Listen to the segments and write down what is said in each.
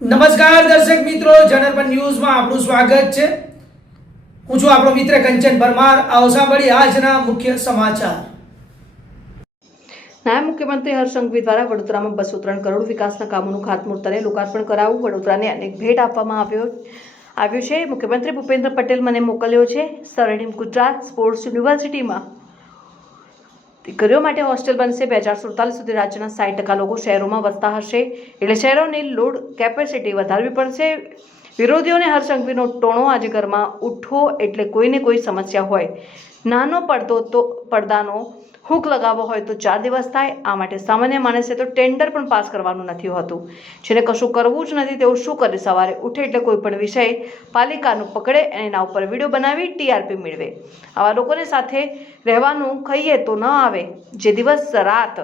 નમસ્કાર દર્શક મિત્રો, જનરપન ન્યૂઝમાં આપનું સ્વાગત છે. હું છું આપણો મિત્ર કંચન પરમાર. આવો સાંભળીએ આજના મુખ્ય સમાચાર. નાયબ મુખ્યમંત્રી હર્ષ સંઘવી દ્વારા વડોદરામાં 203 કરોડ વિકાસના કામોનું ખાતમુહૂર્ત અને લોકાર્પણ કરાવવું. વડોદરાને અનેક ભેટ આપવામાં આવ્યું છે. મુખ્યમંત્રી ભૂપેન્દ્ર પટેલ મને મોકલ્યો છે. સ્વર્ણિમ ગુજરાત સ્પોર્ટ્સ યુનિવર્સિટીમાં દીકરીઓ માટે હોસ્ટેલ બનશે. 2047 સુધી રાજ્યના 60% લોકો શહેરોમાં વસતા હશે, એટલે શહેરોની લોડ કેપેસિટી વધારવી પડશે. વિરોધીઓને હર્ષ સંઘવીનો ટોણો. આજે ઘરમાં ઉઠો એટલે કોઈને કોઈ સમસ્યા હોય, નાનો પડદાનો હુક લગાવવો હોય તો 4 દિવસ થાય. આ માટે સામાન્ય માણસે તો ટેન્ડર પણ પાસ કરવાનું નથી હોતું. જેને કશું કરવું જ નથી તેઓ શું કરે? સવારે ઉઠે એટલે કોઈ પણ વિષય પાલિકાનું પકડે અને એના ઉપર વિડીયો બનાવી ટીઆરપી મેળવે. આવા લોકોને સાથે રહેવાનું કહીએ તો ન આવે. જે દિવસ રાત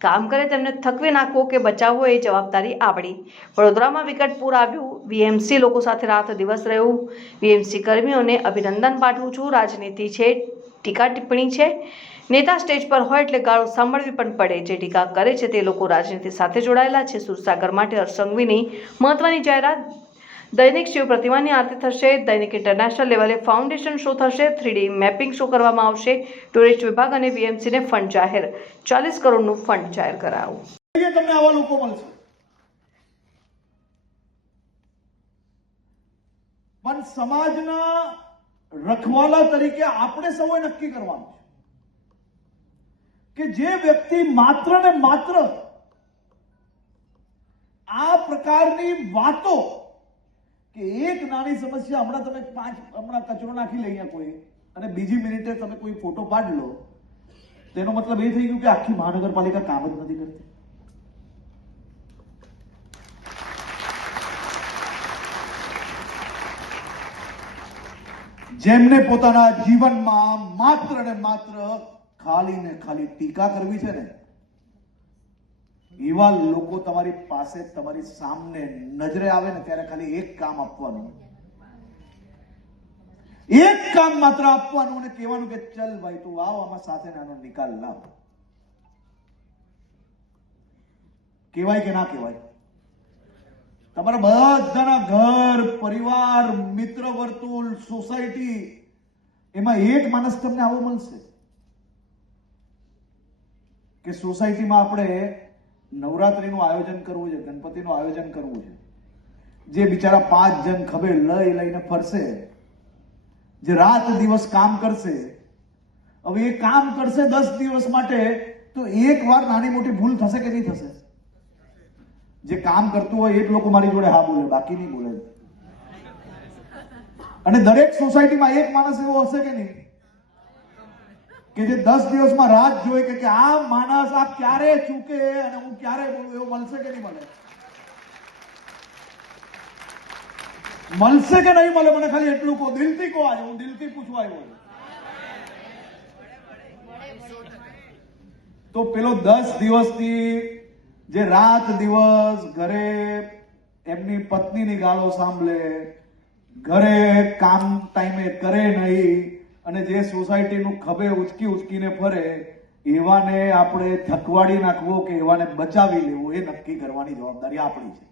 કામ કરે તેમને થકવી નાખવો કે બચાવવો એ જવાબદારી આપણી. વડોદરામાં વિકટ પૂર આવ્યું. વીએમસી લોકો સાથે રાત દિવસ રહ્યું. વીએમસી કર્મીઓને અભિનંદન પાઠવું છું. રાજનીતિ છે, ટીકા ટિપ્પણી છે. નેતા સ્ટેજ પર હોય એટલે ગાળો સાંભળવી પણ પડે. જે ટીકા કરે છે તે લોકો રાજનીતિ સાથે જોડાયેલા છે. સુરસાગર માટે હર્ષ સંઘવીની મહત્વની જાહેરાત. દૈનિક શિવ પ્રતિમાની આરતી થશે. દૈનિક ઇન્ટરનેશનલ લેવલે ફાઉન્ડેશન શો થશે. 3D મેપિંગ શો કરવામાં આવશે. ટુરિસ્ટ વિભાગ અને વીએમસીને ફંડ જાહેર. 40 કરોડનું ફંડ જાહેર કરાવું. તમને આવા લોકો મળશે, પણ સમાજના રખવાલા તરીકે આપણે સૌએ નક્કી કરવાનું છે કે જે વ્યક્તિ માત્ર ને માત્ર આ પ્રકારની વાતો કે એક નાની સમસ્યા, હમણાં કચરો નાખી લઈએ કોઈ અને બીજી મિનિટે તમે કોઈ ફોટો પાડી લો, તેનો મતલબ એ થઈ ગયું કે આખી મહાનગરપાલિકા કામ જ નથી કરતી. જેમને પોતાના જીવનમાં માત્ર ને માત્ર ખાલી ને ખાલી ટીકા કરવી છે ને, એવા લોકો તમારી પાસે, તમારી સામે નજરે આવે ને ત્યારે ખાલી એક કામ આપવાનું, એક કામ માત્ર આપવાનું અને કહેવાનું કે ચલ ભાઈ તું આવ, આમાં સાથે નાનો નિકાલ લાવ. કહેવાય કે ના કહેવાય? તમારા બધાના ઘર, પરિવાર, મિત્ર વર્તુળ, સોસાયટી, એમાં એક માણસ તમને આવો મળશે કે સોસાયટીમાં આપણે નવરાત્રીનું આયોજન કરવું છે, ગણપતિનું આયોજન કરવું છે, જે બિચારા 5 જણ ખભે લઈને ફરશે, જે રાત દિવસ કામ કરશે. હવે એ કામ કરશે 10 દિવસ માટે, તો એક વાર નાની મોટી ભૂલ થશે કે નહીં થશે? જે કામ કરતું હોય એ જ લોકો મારી જોડે હા બોલે, બાકી નહીં બોલે. અને દરેક સોસાયટીમાં એક માણસ એવો હશે કે નહીં કે જે 10 દિવસમાં રાત જોઈ કે આ માણસ આ ક્યારે ચૂકે અને હું ક્યારે બોલું, એવો મળશે કે નહીં મળે? મળશે કે નહીં મળે? મને ખાલી એટલું કહો, દિલથી કહો. આજે હું દિલથી પૂછવા આવ્યો છું. તો પેલો 10 દિવસથી જે રાત દિવસ ઘરે એમની પત્નીની ગાળો સાંભળે, ઘરે કામ ટાઈમે કરે નહીં અને જે સોસાયટીનું ખભે ઉચકીને ફરે, એવાને આપણે થકવાડી નાખવો કે એવાને બચાવી લેવું, એ નક્કી કરવાની જવાબદારી આપણી છે.